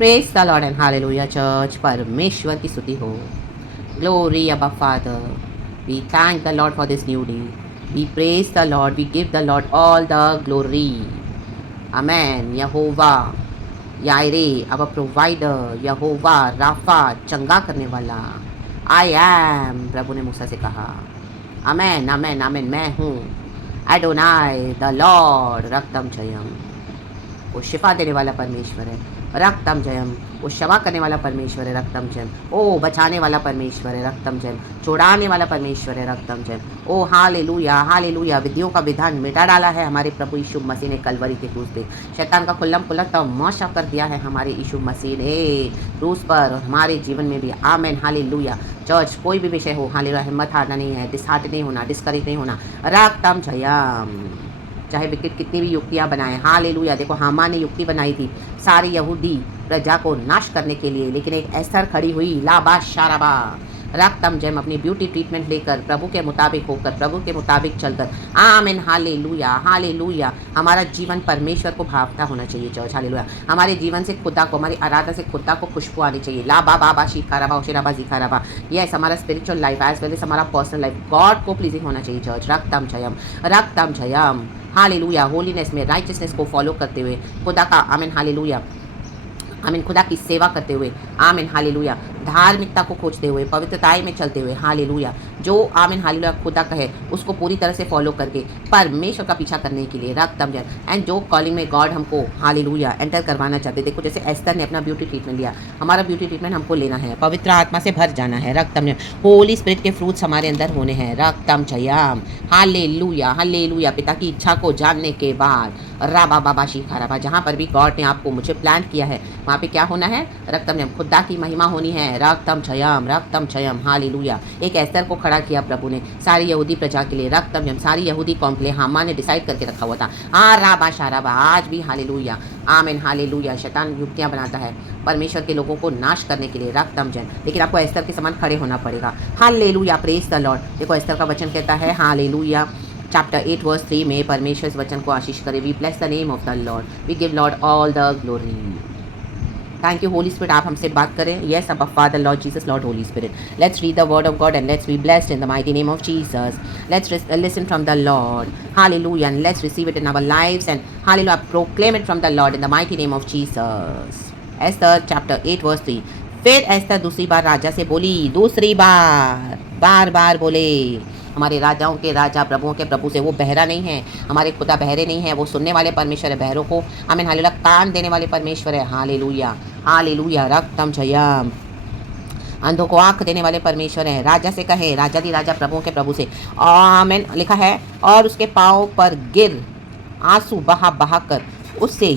Praise the lord and hallelujah church. परमेश्वर की स्तुति हो। Glory abba father, we thank the lord for this new day. We praise the Lord, we give the lord all the glory. Amen. यहोवा यायरे our provider, यहोवा राफा चंगा करने वाला, आई एम, प्रभु ने मूसा से कहा। आमेन आमेन आमेन। मैं हूँ एडोनाई द लॉर्ड, रक्तम जयम। वो शिफा देने वाला परमेश्वर है, रक्तम जयम। वो क्षमा करने वाला परमेश्वर है, रक्तम जयम। ओ बचाने वाला परमेश्वर है, रक्तम जयम। छुड़ाने वाला परमेश्वर है, रक्तम जयम। ओ हालेलुया हालेलुया। विधियों का विधान मिटा डाला है हमारे प्रभु यीशु मसीह ने कलवरी के क्रूस पे। शैतान का खुल्लम खुल्ला तमाशा कर दिया है हमारे यीशु मसीह ने क्रूस पर, और हमारे जीवन में भी। Amen hallelujah church. कोई भी विषय हो, हालेलुया, हिम्मत हारना नहीं है, डिसहार्ट नहीं होना, डिस्करेज नहीं होना, रक्तम जयम। चाहे विकेट कितनी भी युक्तियाँ बनाए, हालेलुया। देखो हामान ने युक्ति बनाई थी सारे यहूदी प्रजा को नाश करने के लिए, लेकिन एक एस्थर खड़ी हुई, लाबा शाराबा, रक्तम जयम, अपनी ब्यूटी ट्रीटमेंट लेकर, प्रभु के मुताबिक होकर, प्रभु के मुताबिक चलकर। आमीन हालेलुया हालेलुया। हमारा जीवन परमेश्वर को भावता होना चाहिए चर्च, हालेलुया। हमारे जीवन से खुदा को, हमारी आराधना से खुदा को खुशबू आनी चाहिए। लाबा बाबा शिखाराबा ओशेराबा जिखाराबा। यस, हमारा spiritual life as well as हमारा पर्सनल लाइफ गॉड को प्लीजिंग होना चाहिए चर्च। रक्तम जयम रक्तम जयम, हालेलुया। होलीनेस में, राइचसनेस को फॉलो करते हुए खुदा का, आमीन हालेलुया, आमीन, खुदा की सेवा करते हुए, आमीन हालेलुया, धार्मिकता को खोजते हुए, पवित्रताई में चलते हुए, हालेलुया। जो आमीन हालेलुया खुदा कहे उसको पूरी तरह से फॉलो करके परमेश्वर का पीछा करने के लिए, रक्तम जयम। एंड जो कॉलिंग में गॉड हमको, हालेलुया, एंटर करवाना चाहते। देखो जैसे एस्थर ने अपना ब्यूटी ट्रीटमेंट लिया, हमारा ब्यूटी ट्रीटमेंट हमको लेना है, पवित्र आत्मा से भर जाना है, रक्तम जयम। होली स्पिरिट के फ्रूट्स हमारे अंदर होने हैं, रक्तम जयम, हालेलुया हालेलुया। पिता की इच्छा को जानने के बाद, राबा बाबा शिखाराबा, जहाँ पर भी गॉड ने आपको मुझे प्लांट किया है वहाँ पे क्या होना है, रक्तम जयम। खुदा की महिमा होनी है, रक्तम जयम रक्तम जयम, हालेलुया। एक एस्थर को खड़ा किया प्रभु ने सारी यहूदी प्रजा के लिए, रक्तम जयम। सारी यहूदी कौम के लिए हामान ने डिसाइड करके रखा हुआ था। राबा शाराबा, आज भी हालेलुया, आमीन हालेलुया। शैतान युक्तियाँ बनाता है परमेश्वर के लोगों को नाश करने के लिए, रक्तम जयम, लेकिन आपको एस्थर के समान खड़े होना पड़ेगा। Hallelujah, praise the Lord. देखो एस्थर का वचन कहता है, हालेलुया, चैप्टर 8 वर्स 3 में, परमेश्वर इस वचन को आशीष करे। We bless the name of the Lord, we give Lord all the glory. Thank you Holy Spirit, आप हमसे बात करें। Yes Abba Father, Lord Jesus, Lord Holy Spirit, let's read the word of God and let's be blessed in the mighty name of Jesus. Let's listen from the Lord, hallelujah, and let's receive it in our lives and hallelujah proclaim it from the Lord in the mighty name of Jesus. Esther chapter 8 verse 3। फिर Esther दूसरी बार राजा से बोली, दूसरी बार, बार बार बोले। हमारे राजाओं के राजा, प्रभुओं के प्रभु से वो बहरा नहीं है, हमारे खुदा बहरे नहीं है, वो सुनने वाले परमेश्वर है, बहरों को आमीन हालेलुया कान देने वाले परमेश्वर है, हालेलुया हालेलुया, रक्तम जयम। अंधों को आंख देने वाले परमेश्वर हैं। राजा से कहे, राजा दी राजा, प्रभुओं के प्रभु से, आमीन, लिखा है, और उसके पाँव पर गिर आंसू बहा बहा कर उससे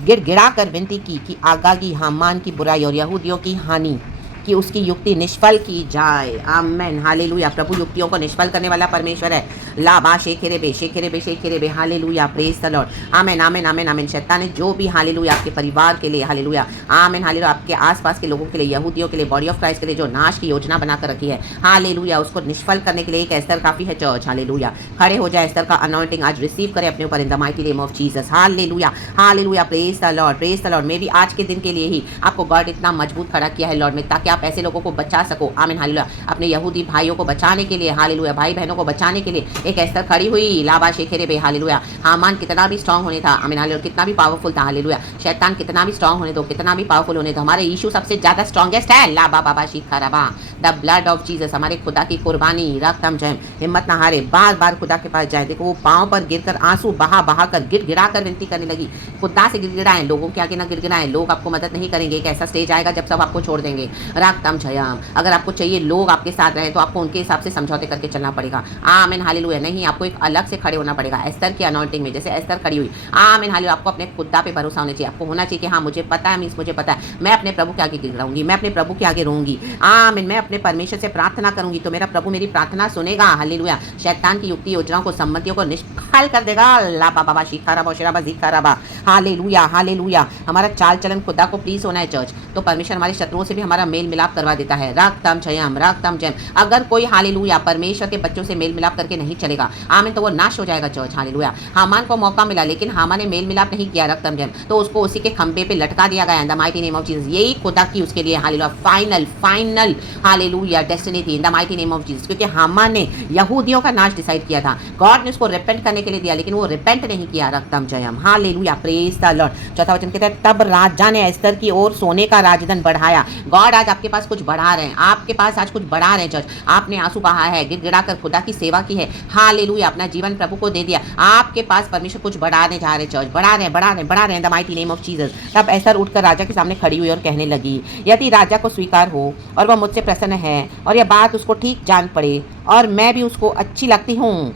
गिड़गिड़ा कर विनती की कि आगागी हामान की बुराई और यहूदियों की हानि कि उसकी युक्ति निष्फल की जाए। Amen hallelujah. प्रभु युक्तियों को निष्फल करने वाला परमेश्वर है। लाबा शेखेरे बे शेखेरे बे शेखेरे बे, हालेलुया, प्रेज द लॉर्ड। आमेन आमेन आमेन आमेन। शैतान ने जो भी, हालेलुया, आपके परिवार के लिए, हालेलुया, आमेन हालेलुया, आपके आसपास के लोगों के लिए, यहूदियों के लिए, बॉडी ऑफ क्राइस्ट के लिए जो नाश की योजना बनाकर रखी है, हालेलुया, उसको निष्फल करने के लिए एक एस्थर काफी है चर्च, हालेलुया। खड़े हो जाए, एस्थर का अनॉइंटिंग आज रिसीव करें अपने ऊपर in the mighty name of Jesus, hallelujah hallelujah, praise the lord, praise the lord. मे भी आज के दिन के लिए ही आपको गॉड इतना मजबूत खड़ा किया है लॉर्ड में, ताकि आप ऐसे लोगों को बचा सको, आमीन हालेलुया। अपने यहूदी भाइयों को बचाने के लिए, हालेलुया, भाई बहनों को बचाने के लिए एक एस्थर खड़ी हुई, लाबा शेखेरे बे, हालेलुया। हामान कितना भी स्ट्रांग होने था, आमीन हालेलुया, कितना भी पावरफुल था, हालेलुया। शैतान कितना भी स्ट्रांग होने दो, कितना भी पावरफुल होने दो, हमारे यीशु सबसे ज्यादा स्ट्रांगेस्ट है, लाबा बाबा शिखाराबा, द ब्लड ऑफ जीसस, हमारे खुदा की कुर्बानी, रक्तम जयम। हिम्मत ना हारे, बार बार खुदा के पास जाए। देखो वो पाँव पर गिरकर आंसू बहा बहा कर गिड़गिड़ा कर विनती करने लगी। खुदा से गिड़गिड़ाएं, लोगों के आगे ना गिड़गिड़ाएं, लोग आपको मदद नहीं करेंगे। एक ऐसा स्टेज आएगा जब सब आपको छोड़ देंगे, रक्तम जयम। अगर आपको चाहिए लोग आपके साथ रहें तो आपको उनके हिसाब से समझौते करके चलना पड़ेगा, आमीन हालेलुया। नहीं, आपको एक अलग से खड़े होना पड़ेगा, एस्थर की अनॉइंटिंग में, जैसे एस्थर खड़ी हुई, आमीन हालेलुया। आपको अपने खुदा पे भरोसा होना चाहिए, आपको होना चाहिए कि हाँ मुझे पता है, मुझे पता है, मैं अपने प्रभु के आगे गिड़गिड़ाऊंगी, मैं अपने प्रभु के आगे रोऊंगी, आमीन, मैं अपने परमेश्वर से प्रार्थना करूंगी तो मेरा प्रभु मेरी प्रार्थना सुनेगा, हालेलुया। शैतान की युक्ति योजनाओं को, सम्मतियों को निष्फल कर देगा, लाबा बाबा शिखाराबा शिराबा जिखाराबा, हालेलुया हालेलुया। हमारा चाल चलन खुदा को प्लीज होना है चर्च, तो परमेश्वर हमारे शत्रुओं से भी हमारा मेल मिलाप करवा देता है। रक्तम जयम रक्तम जयम। अगर कोई हालेलुया परमेश्वर के बच्चों से मेल मिलाप करके नहीं चलेगा, आमीन, तो वो नाश हो जाएगा चर्च। हालेलुया। हामान को मौका मिला लेकिन हामान ने मेल मिलाप नहीं किया, रक्तम जयम, तो उसको उसी के खंबे पे लटका दिया गया इन the mighty name of Jesus. यही खुदा की उसके लिए हालेलुया फाइनल हालेलुया डेस्टिनी थी इन the mighty name of Jesus, क्योंकि हामान ने यहूदियों का नाश डिसाइड किया था। गॉड ने उसको रिपेंट करने के लिए दिया लेकिन वो रिपेंट नहीं किया। रक्तम जयम हालेलुया, प्रेज द लॉर्ड। चौथा वचन कहता है तब राजा ने एस्तर की ओर सोने का राजधन बढ़ाया। गॉड आज आपके पास कुछ बढ़ा रहे हैं, आपके पास आज कुछ बढ़ा रहे हैं चर्च। आपने आंसू बहा है, गिड़गिड़ा कर खुदा की सेवा की है, हालेलुया, अपना जीवन प्रभु को दे दिया। आपके पास परमेश्वर कुछ बढ़ाने जा रहे चर्च, बढ़ा रहे हैं the mighty name of Jesus. तब एस्तर उठकर राजा के सामने खड़ी हुई और कहने लगी, यदि राजा को स्वीकार हो और वह मुझसे प्रसन्न है और यह बात उसको ठीक जान पड़े और मैं भी उसको अच्छी लगती हूँ,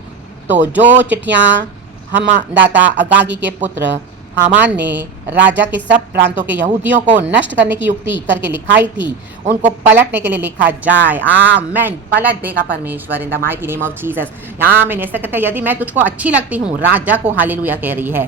तो जो चिट्ठियाँ हमादाता अगागी के पुत्र हामान ने राजा के सब प्रांतों के यहूदियों को नष्ट करने की युक्ति करके लिखाई थी, उनको पलटने के लिए लिखा जाए। आमेन। पलट देगा परमेश्वर in the mighty name of Jesus. Amen. ऐसा कहते हैं यदि मैं तुझको अच्छी लगती हूँ, राजा को हालेलुया कह रही है,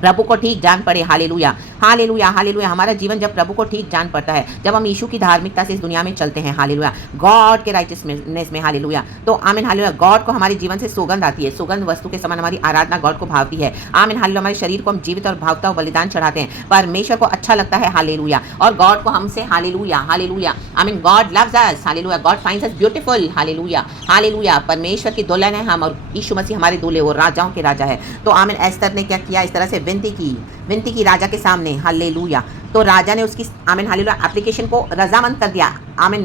प्रभु को ठीक जान पड़े। Hallelujah hallelujah hallelujah. हमारा जीवन जब प्रभु को ठीक जान पड़ता है, जब हम यीशु की धार्मिकता से इस दुनिया में चलते हैं, हालेलुया, गॉड के राइटियसनेस में, हालेलुया, तो आमीन हालेलुया, गॉड को हमारे जीवन से सुगंध आती है। सुगंध वस्तु के समान हमारी आराधना गॉड को भावती है। आमीन हालेलुया। हमारे शरीर को हम जीवित और भावता हुआ बलिदान चढ़ाते हैं, परमेश्वर को अच्छा लगता है। हालेलुया। और गॉड को हमसे हालेलुया हालेलुया, आमीन, God loves us. Hallelujah. God finds us beautiful. Hallelujah hallelujah. परमेश्वर की दुल्हन है हम और यीशु मसीह हमारे दूल्हे, वो राजाओं के राजा है। तो आमीन एस्तर ने क्या किया, इस तरह से विनती की राजा के सामने। हालेलुया। तो राजा ने उसकी आमीन हालेलुया एप्लीकेशन को रजामंद कर दिया, आमीन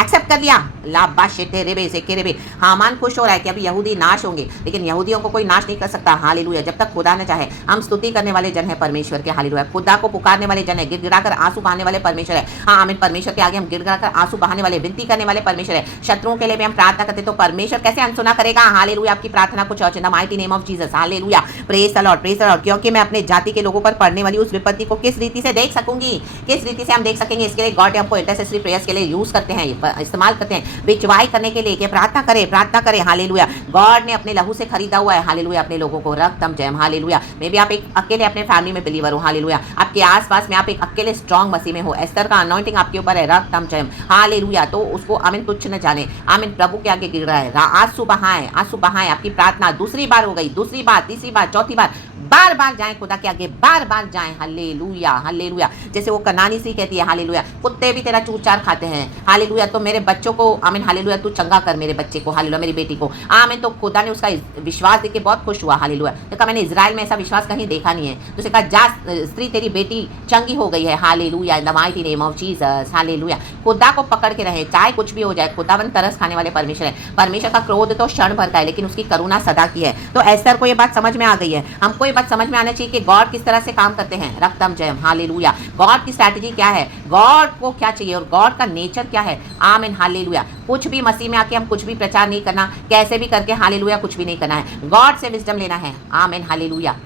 एक्सेप्ट कर दिया। लाबाशेटे रेबे से केरेबे। हामान खुश हो रहा है कि अभी यहूदी नाश होंगे, लेकिन यहूदियों को कोई नाश नहीं कर सकता। हालेलुया। जब तक खुदा न चाहे। हम स्तुति करने वाले जन है परमेश्वर के। हालेलुया। खुदा को पुकारने वाले जन है, गिड़गिड़ाकर आंसू बहाने वाले परमेश्वर है। हाँ आमीन। परमेश्वर के आगे हम गिड़गिड़ाकर आंसू बहाने वाले, विनती करने वाले परमेश्वर है। शत्रुओं के लिए भी हम प्रार्थना करते तो परमेश्वर कैसे अनसुना करेगा। हालेलुया। आपकी प्रार्थना को church in the mighty name of Jesus. Hallelujah. Praise the lord, praise the Lord. क्योंकि मैं अपने जाति के लोगों पर पड़ने वाली उस विपत्ति को किस रीति से देख सकूंगी, किस रीति से हम देख सकेंगे, इसके लिए गॉड हमको इंटरसेसरी प्रेयर्स के लिए यूज करते हैं, इस्तेमाल करते हैं, बिचवाई करने के लिए कि प्रार्थना करें। हालेलुया। गॉड ने अपने लहू से खरीदा हुआ है, हालेलुया, अपने लोगों को। रक्तम जयम। हालेलुया। मे भी आप एक अकेले अपने फैमिली में बिलीवर हो, हालेलुया, आपके आसपास में आप एक अकेले स्ट्रॉन्ग मसीह में हो, एस्तर का अनॉइंटिंग आपके ऊपर है। रक्तम जयम। हालेलुया। तो उसको आमीन तुच्छ न जाने, आमीन, प्रभु के आगे गिर रहा है, आंसू बहाएं। आपकी प्रार्थना दूसरी बार हो गई, दूसरी बार, तीसरी बार, चौथी बार, बार बार जाएं खुदा के आगे, बार बार जाएं। Hallelujah hallelujah. जैसे वो कनानी सी कहती है, हालेलुया, कुत्ते भी तेरा चूर-चार खाते हैं, हालेलुया, तो मेरे बच्चों को आमीन हालेलुया तू चंगा कर, मेरे बच्चे को, हालेलुया, मेरी बेटी को, आमीन। तो खुदा ने उसका विश्वास देख के बहुत खुश हुआ। हालेलुया। तो कहा मैंने इजराइल में ऐसा विश्वास कहीं देखा नहीं है। तो उसने कहा जा स्त्री, तेरी बेटी चंगी हो गई है। Hallelujah. In the mighty name of Jesus. Hallelujah. खुदा को पकड़ के रहे, चाहे कुछ भी हो जाए। खुदावन तरस खाने वाले परमेश्वर है। परमेश्वर का क्रोध तो क्षण भर का है, लेकिन उसकी करुणा सदा की है। तो एस्तर को ये बात समझ में आ गई है। हमको ये बात समझ में आना चाहिए कि गॉड किस तरह से काम करते हैं। रक्तम जयम। हालेलुया। गॉड की स्ट्रैटेजी क्या है, गॉड को क्या चाहिए और गॉड का नेचर क्या है। आमीन हालेलुया। कुछ भी मसीह में आके हम कुछ भी प्रचार नहीं करना, कैसे भी करके हालेलुया कुछ भी नहीं करना है। गॉड से विजडम लेना है। आमीन हालेलुया।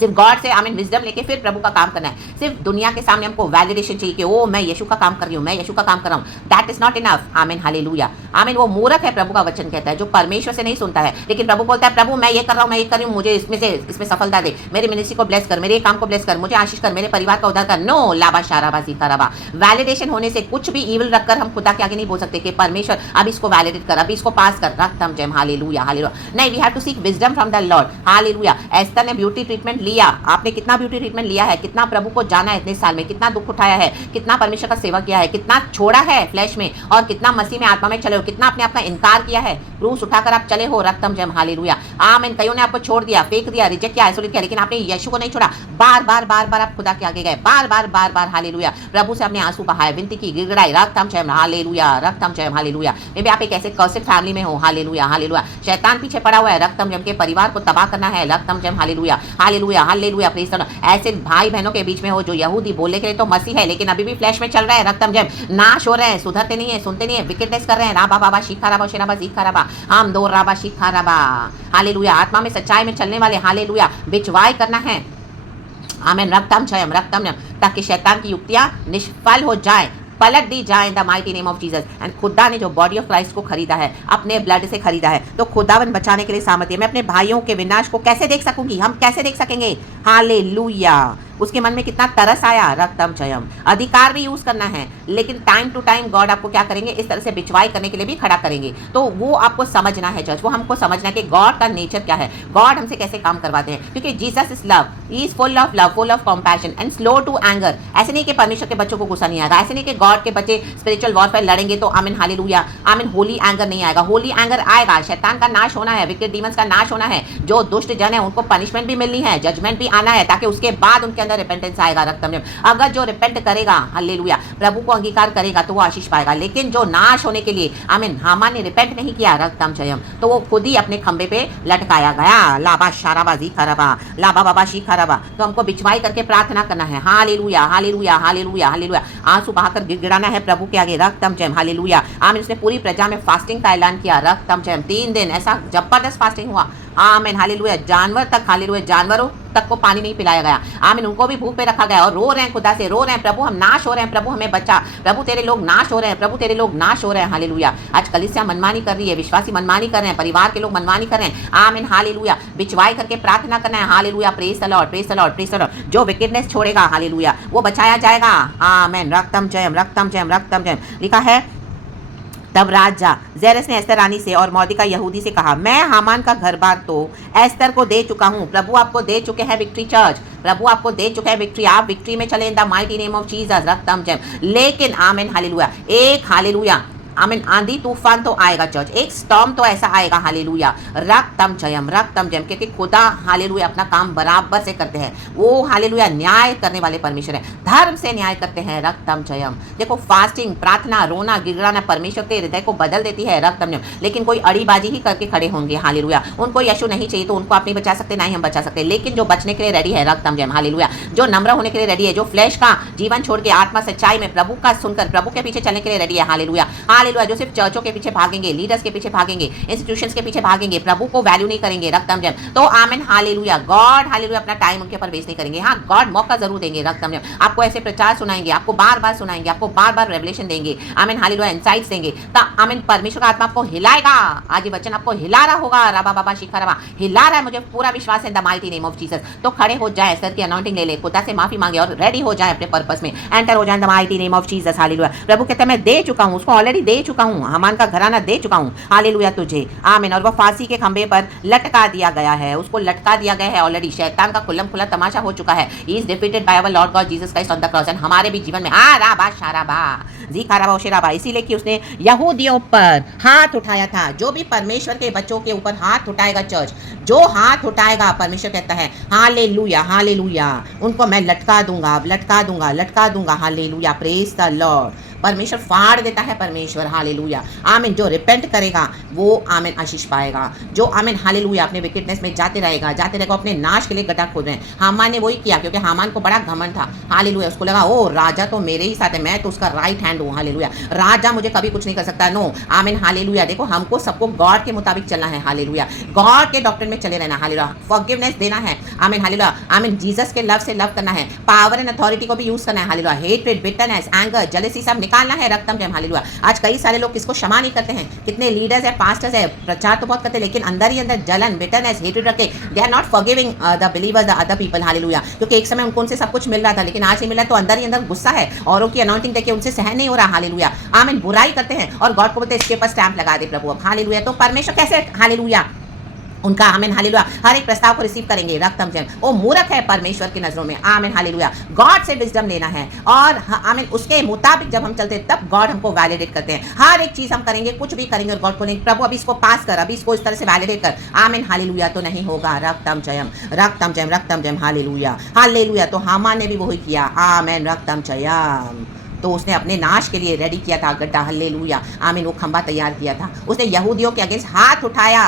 सिर्फ गॉड से आमीन विजडम लेके फिर प्रभु का काम करना है। सिर्फ दुनिया के सामने हमको वैलिडेशन चाहिए कि ओ मैं यीशु का काम कर रही हूँ, मैं यीशु का काम कर रहा हूँ, दैट इज नॉट इनफ। आमीन हालेलुया। आमीन। वो मूर्ख है, प्रभु का वचन कहता है, जो परमेश्वर से नहीं सुनता है, लेकिन प्रभु बोलता है प्रभु मैं ये कर रहा हूँ, मैं ये कर रही हूँ, मुझे इसमें सफलता दे, मेरी मिनिस्ट्री को ब्लेस कर, मेरे काम को ब्लेस कर, मुझे आशीष कर, मेरे परिवार का उद्धार कर। नो लाबा शाराबा सीखा रबा। वैलिडेशन होने से कुछ भी ईविल रखकर हम खुदा के आगे नहीं बोल सकते कि परमेश्वर अब इसको वैलिडेट कर, अब इसको पास कर। रक्तम जयम। Hallelujah hallelujah. नहीं, we have to seek wisdom from the Lord. Hallelujah. एस्तर ने ब्यूटी ट्रीटमेंट लिया। आपने कितना ब्यूटी ट्रीटमेंट लिया है, कितना प्रभु को जाना है इतने साल में, कितना दुख उठाया है, कितना परमेश्वर का सेवा किया है, कितना छोड़ा है फ्लैश में और कितना मसीह में आत्मा में चले हो, कितना अपने आप का इनकार किया है, क्रूस उठाकर आप चले हो। रक्तम जयम। हालेलुया। आमीन। कईयों ने आपको छोड़ दिया, फेंक दिया, रिजेक्ट किया, आइसोलेट किया, लेकिन आपने यीशु को नहीं छोड़ा। बार बार आप खुदा के आगे गए, बार बार हालेलुया, प्रभु से अपने आंसू बहाए, विनती की, गिड़गिड़ाई। रक्तम जयम। हालेलुया। रक्तम जयम। हालेलुया। मे भी आप एक ऐसे कर्सिड फैमिली में हो, हालेलुया हालेलुया, शैतान पीछे पड़ा हुआ है, रक्तम जयम, के परिवार को तबाह करना है। रक्तम जयम। Hallelujah hallelujah hallelujah. Praise the lord. ऐसे भाई बहनों के बीच में हो जो यहूदी बोले के लिए तो मसीह है, लेकिन अभी भी फ्लैश में चल रहा है। रक्तम जयम। नाश हो रहे हैं, सुधरते नहीं है, सुनते नहीं है, विकेटनेस कर रहे हैं। राबा बाबा शिखा राबा शेराबा जीखा राबा हम दो राबा शिखा राबा। हालेलुया। आत्मा में सच्चाई में चलने वाले, हालेलुया, बिचवाई करना है। आमीन। रक्तम जयम। रक्तम जयम। ताकि शैतान की युक्तियां निष्फल हो जाए, पलट दी जाए इन the mighty name of Jesus. And खुदा ने जो बॉडी ऑफ क्राइस्ट को खरीदा है, अपने ब्लड से खरीदा है, तो खुदावन बचाने के लिए सामर्थ्य है। मैं अपने भाइयों के विनाश को कैसे देख सकूंगी, हम कैसे देख सकेंगे। हालेलुया उसके मन में कितना तरस आया, रक्तम जयम। अधिकार भी यूज करना है, लेकिन टाइम टू टाइम गॉड आपको क्या करेंगे, इस तरह से बिचवाई करने के लिए भी खड़ा करेंगे। तो वो आपको समझना है चर्च, वो हमको समझना है कि गॉड का नेचर क्या है, गॉड हमसे कैसे काम करवाते हैं, क्योंकि Jesus is love, he is full of love, full of compassion and slow to anger. ऐसे नहीं कि परमेश्वर के बच्चों को गुस्सा नहीं आएगा, ऐसे नहीं कि गॉड के बच्चे स्पिरिचुअल वॉरफेयर लड़ेंगे तो आमीन हालेलुया, आमीन होली एंगर नहीं आएगा। होली एंगर आएगा, शैतान का नाश होना है, विकेट डीमंस का नाश होना है, जो दुष्ट जन है उनको पनिशमेंट भी मिलनी है, जजमेंट भी आना है, ताकि उसके बाद उनके अंदर रिपेंटेंस आएगा, रक्तम जयम। अगर जो रिपेंट करेगा हालेलुया, प्रभु को अंगीकार करेगा तो वो आशीष पाएगा। लेकिन जो नाश होने के लिए आमीन हामान ने रिपेंट नहीं किया, रक्तम जयम, तो वो खुद ही अपने खंबे पे लटकाया गया। लाबा शाराबा जी खराबा, लाबा बाबा शी खराबा। तो हमको बिचवाई करके प्रार्थना करना है, हालेलुया हालेलुया हालेलुया हालेलुया। आंसू बहाकर गिड़गिड़ाना है प्रभु के आगे, रक्तम जयम हालेलुया। आमीन। उसने पूरी प्रजा में फास्टिंग का ऐलान किया, रक्तम जयम। 3 दिन ऐसा जबरदस्त फास्टिंग हुआ, आमीन हालेलुया। जानवर तक हालेलुया, जानवरों तक को पानी नहीं पिलाया गया, आमीन। उनको भी भूख पे रखा गया और रो रहे हैं, खुदा से रो रहे हैं, प्रभु हम नाश हो रहे हैं, प्रभु हमें बचा, प्रभु तेरे लोग नाश हो रहे हैं, प्रभु तेरे लोग नाश हो रहे हैं, हालेलुया। आज कलीसिया मनमानी कर रही है, विश्वासी मनमानी कर रहे हैं, परिवार के लोग मनमानी कर रहे हैं, आमीन हालेलुया। बिचवाई करके प्रार्थना करना है, hallelujah. Praise the lord, praise the lord, praise the Lord. जो विकेटनेस छोड़ेगा हालेलुया, वो बचाया जाएगा, आमीन। रक्तम जयम, रक्तम जयम, रक्तम जयम। लिखा है तब राजा जेरस ने एस्तर रानी से और मौर्दिकाई यहूदी से कहा, मैं हामान का घर बार तो एस्तर को दे चुका हूँ। प्रभु आपको दे चुके हैं विक्ट्री चर्च, प्रभु आपको दे चुके हैं विक्ट्री, आप विक्ट्री में चले in the mighty name of Jesus, रक्तम जयम। लेकिन आमीन हालेलुया, एक हालेलुया आमीन आंधी तूफान तो आएगा चर्च, एक स्टॉर्म तो ऐसा आएगा हालेलुया, रक्तम जयम, रक्तम जयम। क्योंकि खुदा हालेलुया अपना काम बराबर से करते हैं, वो हालेलुया न्याय करने वाले परमेश्वर हैं, धर्म से न्याय करते हैं, रक्तम जयम। देखो फास्टिंग, प्रार्थना, रोना गिड़गिड़ाना परमेश्वर के हृदय को बदल देती है, रक्तम जयम। लेकिन कोई अड़ीबाजी ही करके खड़े होंगे, हालेलुया। उनको यीशु नहीं चाहिए तो उनको आप नहीं बचा सकते, ना ही हम बचा सकते। लेकिन जो बचने के लिए रेडी है, रक्तम जयम, हालेलुया। जो नम्र होने के लिए रेडी है, जो फ्लैश का जीवन छोड़ के आत्मा सच्चाई में प्रभु का सुनकर प्रभु के पीछे चलने के लिए रेडी है, हालेलुया हालेलुया। जो सिर्फ चर्चों के पीछे भागेंगे, लीडर्स के पीछे भागेंगे, इंस्टीट्यूशंस के पीछे भागेंगे, प्रभु को वैल्यू नहीं करेंगे, रक्तम जयम, तो आमीन हालेलुया। गॉड हालेलुया अपना टाइम उनके ऊपर वेस्ट नहीं करेंगे। हाँ, गॉड मौका जरूर देंगे, रक्तम जयम। आपको ऐसे प्रचार सुनाएंगे, आपको बार बार सुनाएंगे, आपको बार बार रेवलेशन देंगे, आमीन हालेलुया, इनसाइट्स देंगे। तो आमीन परमेश्वर का आत्मा आपको हिलाएगा, आज ये वचन आपको हिला रहा होगा, रबा बाबा शिखा रबा हिला रहा है, मुझे पूरा विश्वास है, the mighty name of Jesus. तो खड़े हो जाए, सर की अनाउंटिंग ले ले, खुदा से माफी मांगे और रेडी हो जाए अपने पर्पस में, एंटर हो जाए the mighty name of Jesus, hallelujah. प्रभु कहते हैं मैं दे चुका हूं, उसको ऑलरेडी दे चुका हूं, हामान का घराना दे चुका हूं, हालेलुया तुझे, आमीन। और वो फांसी के खंबे पर लटका दिया गया है, उसको लटका दिया गया है ऑलरेडी। शैतान का खुल्लम खुला तमाशा हो चुका है, he is defeated by our Lord God Jesus Christ on the cross. And हमारे भी जीवन में आ राबा शाराबा जी खाराबा ओशेराबा, इसीलिए कि उसने यहूदियों पर हाथ उठाया था। जो भी परमेश्वर के बच्चों के ऊपर हाथ उठाएगा चर्च, जो हाथ उठाएगा, परमेश्वर कहता है हालेलुया हालेलुया, उनको मैं लटका दूंगा, लटका दूंगा, लटका दूंगा, हालेलुया। Praise the Lord. परमेश्वर फाड़ देता है, परमेश्वर हालेलुया, आमीन। जो रिपेंट करेगा वो आमीन आशीष पाएगा, जो आमीन हालेलुया अपने विकेटनेस में जाते रहेगा, अपने नाश के लिए गड्ढा खोद रहे हैं। हामान ने वही किया, क्योंकि हामान को बड़ा घमंड था, हालेलुया। उसको लगा ओ राजा तो मेरे ही साथ है, मैं तो उसका राइट हैंड हूँ, हालेलुया। राजा मुझे कभी कुछ नहीं कर सकता, नो, आमीन हालेलुया। देखो हमको सबको गॉड के मुताबिक चलना है, हालेलुया। गॉड के डॉक्ट्रिन में चले रहना, हालेलुया। फॉरगिवनेस देना है, आमीन हालेलुया, आमीन। जीसस के लव से लव करना है, पावर एंड अथॉरिटी को भी यूज करना है, hallelujah. Hatred, bitterness, anger, jealousy सब निकालना है, रक्तम जयम, हालेलुया। आज कई सारे लोग किसको क्षमा नहीं करते हैं, कितने लीडर्स है, पास्टर्स है, प्रचार तो बहुत करते हैं, लेकिन अंदर ही अंदर जलन, बिटरनेस, हेट्रेड रखे, they are not forgiving the believers, the other people, hallelujah. क्योंकि एक समय उनको उनसे सब कुछ मिल रहा था, लेकिन आज नहीं मिला, तो अंदर ही अंदर गुस्सा है, औरों की अनाउंटिंग देके उनसे सहन नहीं हो रहा, हालेलुया, आमीन। बुराई करते हैं और गॉड को बोलते हैं इसके ऊपर स्टैंप लगा दे प्रभु, अब हालेलुया। तो परमेश्वर कैसे, हालेलुया, उनका आमीन हालेलुया हर एक प्रस्ताव को रिसीव करेंगे, रक्तम जयम। वो मूर्ख है परमेश्वर की नजरों में, आमीन हालेलुया। गॉड से विजडम लेना है और आमीन उसके मुताबिक जब हम चलते हैं तब गॉड हमको वैलिडेट करते हैं। हर एक चीज हम करेंगे, कुछ भी करेंगे और गॉड को नहीं, प्रभु अभी इसको पास कर, अभी इसको इस तरह से वैलिडेट कर, आमीन हालेलुया, तो नहीं होगा, रक्तम जयम, रक्तम जयम, रक्तम जयम, हालेलुया हालेलुया। तो हामान ने भी वही किया, आमीन, रक्तम जयम। तो उसने अपने नाश के लिए रेडी किया था गड्ढा, हालेलुया, आमीन। वो खंबा तैयार किया था, उसने यहूदियों के अगेंस्ट हाथ उठाया।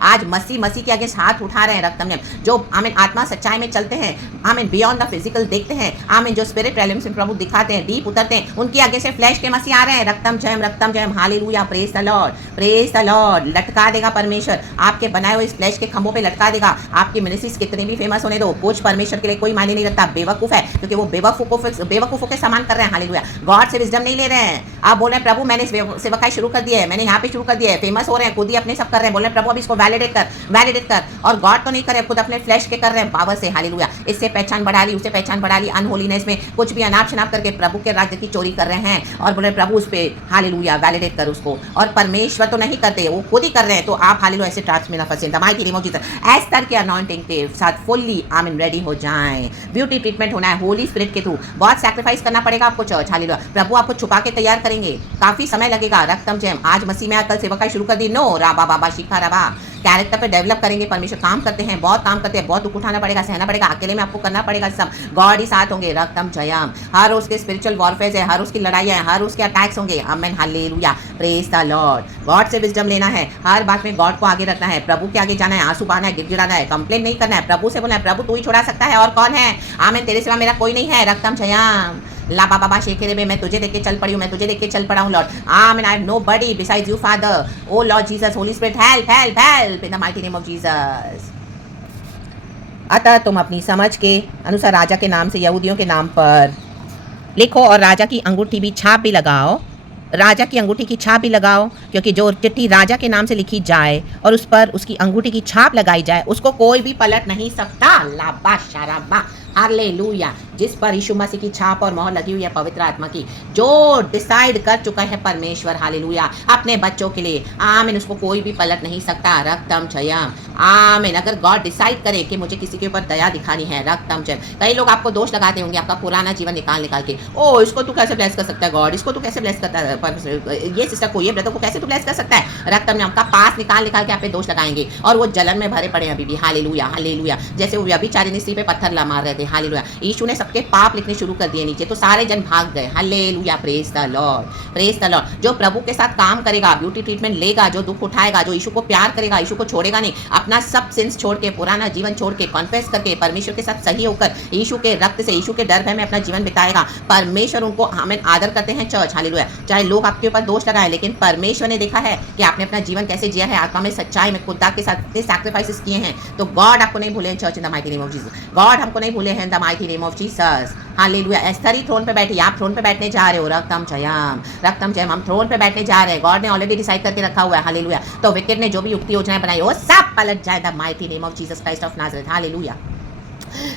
आज मसीह के अगेंस्ट हाथ उठा रहे हैं, रक्तम जयम। जो आमीन आत्मा सच्चाई में चलते हैं, आमीन बियॉन्ड द फिजिकल देखते हैं, आमीन जो स्पिरिट रेलम से प्रभु दिखाते हैं, डीप उतरते हैं, उनके आगे से फ्लैश के मसीह आ रहे हैं, रक्तम जयम, hallelujah. Praise the lord, praise the lord. लटका देगा परमेश्वर, आपके बनाए हुए इस फ्लैश के खंभों पे लटका देगा। आपकी मिनिस्ट्रीज कितने भी फेमस होने दो, कुछ परमेश्वर के लिए कोई मायने नहीं रखता, बेवकूफ है, क्योंकि वो बेवकूफों के समान कर रहे हैं, हालेलुया। गॉड से विजडम नहीं ले रहे हैं। आप बोल रहे हैं प्रभु मैंने सेवकाई शुरू कर दी है, मैंने यहाँ पे शुरू कर दिया है, फेमस हो रहे हैं, खुद ही अपने सब कर रहे हैं, बोल रहे हैं प्रभु अब इसको वैलिडेट कर। और गॉड तो नहीं करे, खुद अपने फ्लैश के कर रहे हैं पावर से, हालेलुया। इससे पहचान बढ़ा ली, उससे पहचान बढ़ा ली, अनहोलीनेस में कुछ भी अनाप शनाप करके प्रभु के राज्य की चोरी कर रहे हैं और बोले प्रभु उस पे हालेलुया वैलिडेट कर उसको। और परमेश्वर तो नहीं करते, वो खुद ही कर रहे हैं। तो आप हालेलुया ऐसे ट्रैप्स में ना फंसे, the mighty name of Jesus. Esther के अनॉइंटिंग के साथ फुल्ली आमीन रेडी हो जाएं। ब्यूटी ट्रीटमेंट होना है होली स्पिरिट के थ्रू, बहुत सैक्रिफाइस करना पड़ेगा आपको चर्च, हालेलुया। प्रभु आपको छुपा के तैयार करेंगे, काफी समय लगेगा। रक्तम जैम आज मसीह में आकर सेवकाई शुरू कर दी, नो राबा बाबा शिखा रबा। कैरेक्टर पे डेवलप करेंगे, परमेश्वर काम करते हैं, बहुत काम करते हैं, बहुत दुख उठाना पड़ेगा, सहना पड़ेगा, अकेले में आपको करना पड़ेगा सब, गॉड ही साथ होंगे। रक्तम जयम, हर उसके स्पिरिचुअल वॉरफेयर है, हर उसकी लड़ाई है, हर उसके अटैक्स होंगे, amen hallelujah, praise the Lord. God से विजडम लेना है, हर बात में गॉड को आगे रखना है, प्रभु के आगे जाना है, आंसू बहाना है, गिड़गिड़ाना है, कंप्लेन नहीं करना है, प्रभु से बोलना है प्रभु तू ही छुड़ा सकता है और कौन है, आमेन तेरे सिवा मेरा कोई नहीं है। रक्तम जयम ला बाबा शेखेरे में, मैं तुझे देख के चल पड़ी हूँ, मैं तुझे देख के चल पड़ा हूँ Lord, amen. I have nobody besides you Father, O Lord Jesus, Holy Spirit help help help in the mighty name of Jesus. अतः तुम अपनी समझ के अनुसार राजा के नाम से यहूदियों के नाम पर लिखो और राजा की अंगूठी भी छाप भी लगाओ, राजा की अंगूठी की छाप भी लगाओ, क्योंकि जो चिट्ठी राजा के नाम से लिखी जाए और उस पर उसकी अंगूठी की छाप लगाई जाए उसको कोई भी पलट नहीं सकता। लाबा शाराबा हालेलुया। जिस पर यीशु मसीह की छाप और मोहर लगी हुई है पवित्र आत्मा की, जो डिसाइड कर चुका है परमेश्वर हालेलुया अपने बच्चों के लिए, आमीन, उसको कोई भी पलट नहीं सकता। रक्तम जयम, आमीन। अगर गॉड डिसाइड करे कि मुझे किसी के ऊपर दया दिखानी है, रक्तम जयम। कई लोग आपको दोष लगाते होंगे आपका पुराना जीवन निकाल के, ओ इसको तू कैसे ब्लेस कर सकता है गॉड, इसको तू कैसे ब्लेस करता है, ये सिस्टर को, ये ब्रदर को कैसे तू ब्लेस कर सकता है। रक्तम जयम का पास निकाल के आप पे दोष लगाएंगे और वो जलन में भरे पड़े अभी भी, हालेलुया हालेलुया। जैसे वो व्यभिचारिणी स्त्री पे पत्थर मार रहे थे, हालेलुया। यीशु ने सबके पाप लिखने शुरू कर दिए नीचे, तो सारे जन भाग गए, hallelujah, praise the lord, praise the Lord. जो प्रभु के साथ काम करेगा, ब्यूटी ट्रीटमेंट लेगा, जो दुख उठाएगा, जो यीशु को प्यार करेगा, यीशु को छोड़ेगा नहीं, अपना सब सिंस छोड़ के, पुराना जीवन छोड़ के, कॉन्फेस करके, परमेश्वर के साथ सही होकर, यीशु के रक्त से, यीशु के डर भय में अपना जीवन बिताएगा, परमेश्वर उनको हमें आदर करते हैं चर्च, हालेलुया। चाहे लोग आपके ऊपर दोष लगाए, लेकिन परमेश्वर ने देखा है कि आपने अपना जीवन कैसे जिया है, आत्मा में, सच्चाई में, खुदा के साथ इतने सैक्रिफाइसेस किए हैं, तो गॉड आपको नहीं भूले church in the mighty name of Jesus. God हमको नहीं भूले हैं in the mighty name of Jesus, hallelujah. Esther ही थ्रोन पे बैठी, आप थ्रोन पे बैठने जा रहे हो, रक्तम जयम, रक्तम जयम। हम थ्रोन पे बैठने जा रहे हैं, गॉड ने ऑलरेडी डिसाइड करके रखा हुआ है, हालेलुया। तो विकेट ने जो भी युक्ति योजनाएं बनाई वो सब पलट जाए the mighty name of Jesus Christ of Nazareth, hallelujah.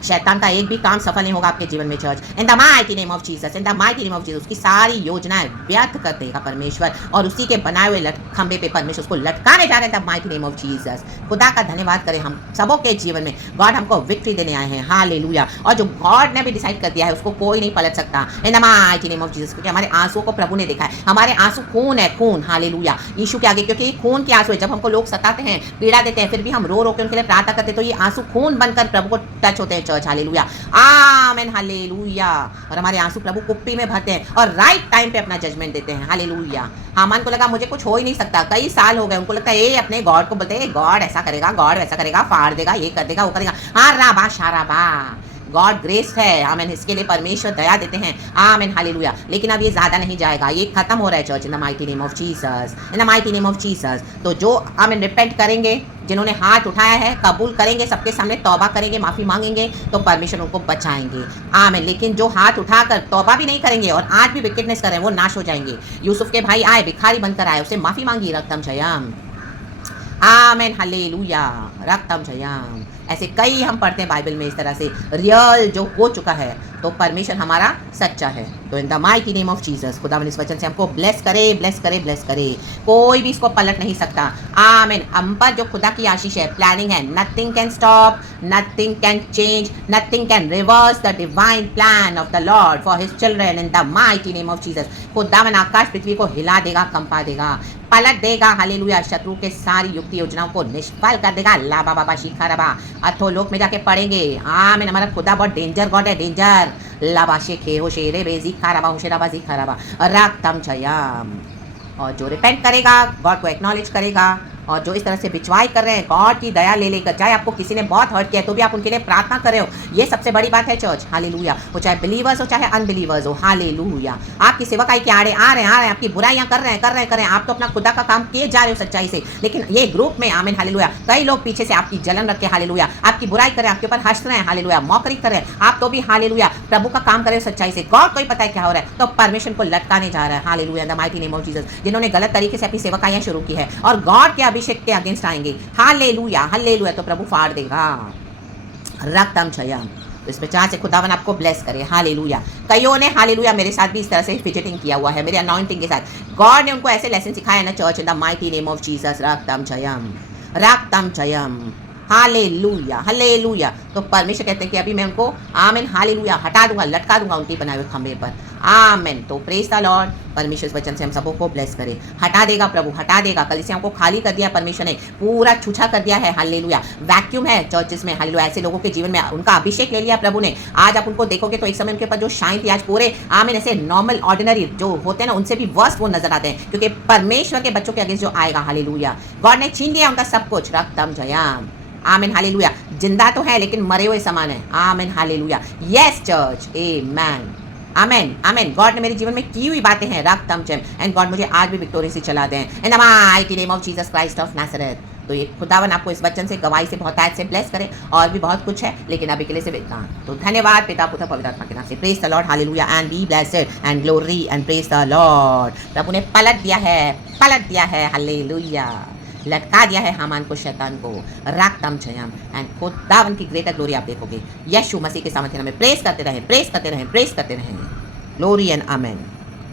शैतान का एक भी काम सफल नहीं होगा आपके जीवन में church, in the mighty name of Jesus, in the mighty name of Jesus. उसकी सारी योजनाएं व्यर्थ कर देगा परमेश्वर और उसी के बनाए हुए खंबे पे परमेश्वर उसको लटकाने जा रहे हैं, the mighty name of Jesus. खुदा का धन्यवाद करें हम सबों के जीवन में, गॉड हमको विक्ट्री देने आए हैं, हालेलुया। और जो गॉड ने भी डिसाइड कर दिया है उसको कोई नहीं पलट सकता, इन the mighty name of Jesus. क्योंकि हमारे आंसुओं को प्रभु ने देखा है, हमारे आंसू खून है, खून, हालेलुया, यीशु के आगे, क्योंकि ये खून के आंसू है। जब हमको लोग सताते हैं, पीड़ा देते हैं, फिर भी हम रो रो के उनके लिए प्रार्थना करते हैं, तो ये आंसू खून बनकर प्रभु को टच होते हैं चर्च, हालेलुया, आमेन, हालेलुया। और हमारे आंसू प्रभु कुप्पी में भरते हैं और राइट टाइम पे अपना जजमेंट देते हैं, हालेलुया। हामान को लगा मुझे कुछ हो ही नहीं सकता, कई साल हो गए, उनको लगता है ये अपने गॉड को बोलते हैं गॉड ऐसा करेगा, गॉड वैसा करेगा, फाड़ देगा, ये कर देगा, वो करेगा, हाँ राबा शाराबा। गॉड ग्रेस है, आमेन, इसके लिए परमेश्वर दया देते हैं, आमेन, हालेलुया। लेकिन अब ये ज़्यादा नहीं जाएगा, ये खत्म हो रहा है church, in the mighty name of Jesus, in the mighty name of Jesus. तो जो आमेन रिपेंट करेंगे, जिन्होंने हाथ उठाया है, कबूल करेंगे, सबके सामने तौबा करेंगे, माफ़ी मांगेंगे, तो परमेश्वर उनको बचाएंगे, आमेन। लेकिन जो हाथ उठाकर तौबा भी नहीं करेंगे और आज भी विकेटनेस करें, वो नाश हो जाएंगे। यूसुफ के भाई आए, भिखारी बनकर आए, उसे माफ़ी मांगी, रक्तम जयम, आमेन, हालेलुया, रक्तम जयम। ऐसे कई हम पढ़ते हैं बाइबल में इस तरह से, रियल जो हो चुका है, तो परमेश्वर हमारा सच्चा है। तो इन the mighty name of Jesus, खुदा इस वचन से हमको ब्लेस करे, ब्लेस करे, ब्लेस करे, कोई भी इसको पलट नहीं सकता, आमीन। हम पर जो खुदा की आशीष है, प्लानिंग है, nothing can stop, nothing can change, nothing can reverse the divine plan of the lord for his children in the mighty name of Jesus. खुदावन आकाश पृथ्वी को हिला देगा, कंपा देगा, पलट देगा, हालेलुया। शत्रु के सारी युक्ति योजनाओं को निष्फल कर देगा, ला बाबा बा शिखा रबा। अथो लोक में जाके पढ़ेंगे, आमीन। हमारा खुदा बहुत डेंजर गॉड है, डेंजर, लाबा शेखे हो शेरे बेजी खा हो शेराबा जी खा रबा, रक्तम जयम। और जो रिपेंट करेगा, गॉड को एक्नॉलेज करेगा, और जो इस तरह से बिचवाई कर रहे हैं, गॉड की दया ले लेकर, चाहे आपको किसी ने बहुत हर्ट किया है तो भी आप उनके लिए प्रार्थना कर रहे हो, ये सबसे बड़ी बात है चर्च, हालेलुया। वो चाहे बिलीवर्स हो चाहे अनबिलीवर्स हो, हालेलुया। आपकी सेवकाई के आड़े आ रहे हैं, आपकी बुराइयां कर रहे हैं, आप तो अपना खुदा का काम किए जा रहे हो सच्चाई से, लेकिन ये ग्रुप में, आमीन, हालेलुया, कई लोग पीछे से आपकी जलन रखे, हालेलुया, आपकी बुराई कर रहे हैं, आपके ऊपर हंस रहे हैं, हालेलुया, मौकरी कर रहे हैं, आप तो भी हालेलुया प्रभु का काम कर रहे हो सच्चाई से, गॉड को ही पता है क्या हो रहा है, तो परमेश्वर को लटकाने जा रहा है, hallelujah, the mighty name of Jesus. जिन्होंने गलत तरीके से अपनी सेवकाइयां शुरू की है और गॉड क्या अभिषेक के अगेंस्ट आएंगे, हालेलुया हालेलुया, तो प्रभु फाड़ देगा। रक्तम जयम। तो इस प्रचार से खुदावन आपको ब्लेस करे, हालेलुया। कईयों ने हालेलुया मेरे साथ भी इस तरह से फिजिटिंग किया हुआ है, मेरे अनॉइंटिंग के साथ। गॉड ने उनको ऐसे लेसन सिखाया ना church, in the mighty name of Jesus. रक्तम जयम रक्तम जयम, हालेलुया हालेलुया। तो परमेश्वर कहते हैं कि अभी मैं उनको आमेन हालेलुया हटा दूंगा, लटका दूंगा उनके बनाए हुए खंभे पर, आमेन। तो प्रेज द लॉर्ड। परमेश्वर इस वचन से हम सबको ब्लेस करे, हटा देगा प्रभु, हटा देगा। कलीसिया को खाली कर दिया परमेश्वर ने, पूरा छुछा कर दिया है, हालेलुया। वैक्यूम है चर्चेस में, हालेलुया। ऐसे लोगों के जीवन में उनका अभिषेक ले लिया प्रभु ने। आज आप उनको देखोगे तो एक समय उनके पास जो शाइन थी, आज पूरे आमेन ऐसे नॉर्मल ऑर्डिनरी जो होते हैं ना, उनसे भी वर्स्ट वो नजर आते हैं, क्योंकि परमेश्वर के बच्चों के अगेंस्ट जो आएगा, हालेलुया। गॉड ने छीन लिया उनका सब कुछ। रक्तम जयम, आमीन हालेलुया। जिंदा तो है लेकिन मरे हुए समान है, आमीन हालेलुया। यस चर्च, आमेन आमेन आमेन। गॉड ने मेरे जीवन में की हुई बातें हैं, रक्तम जयम, एंड गॉड मुझे आज भी विक्टोरियस चला दें in the mighty name of Jesus Christ of Nazareth. तो ये खुदावन आपको इस वचन से, गवाही से, बहुत आज से ब्लेस करे। और भी बहुत कुछ है लेकिन अभी के लिए से इतना। तो धन्यवाद पिता पुत्र पवित्र आत्मा के नाम से। Praise the Lord, hallelujah and be blessed and glory and praise the lord. प्रभु ने पलट दिया है, हालेलुया। लटका दिया है हामान को, शैतान को। रक्तम जयम, एंड खुदावन की ग्रेटर ग्लोरी आप देखोगे। यीशु मसीह के सामर्थ्य में प्रेस करते रहें, प्रेस करते रहें, प्रेस करते रहें। Glory and amen.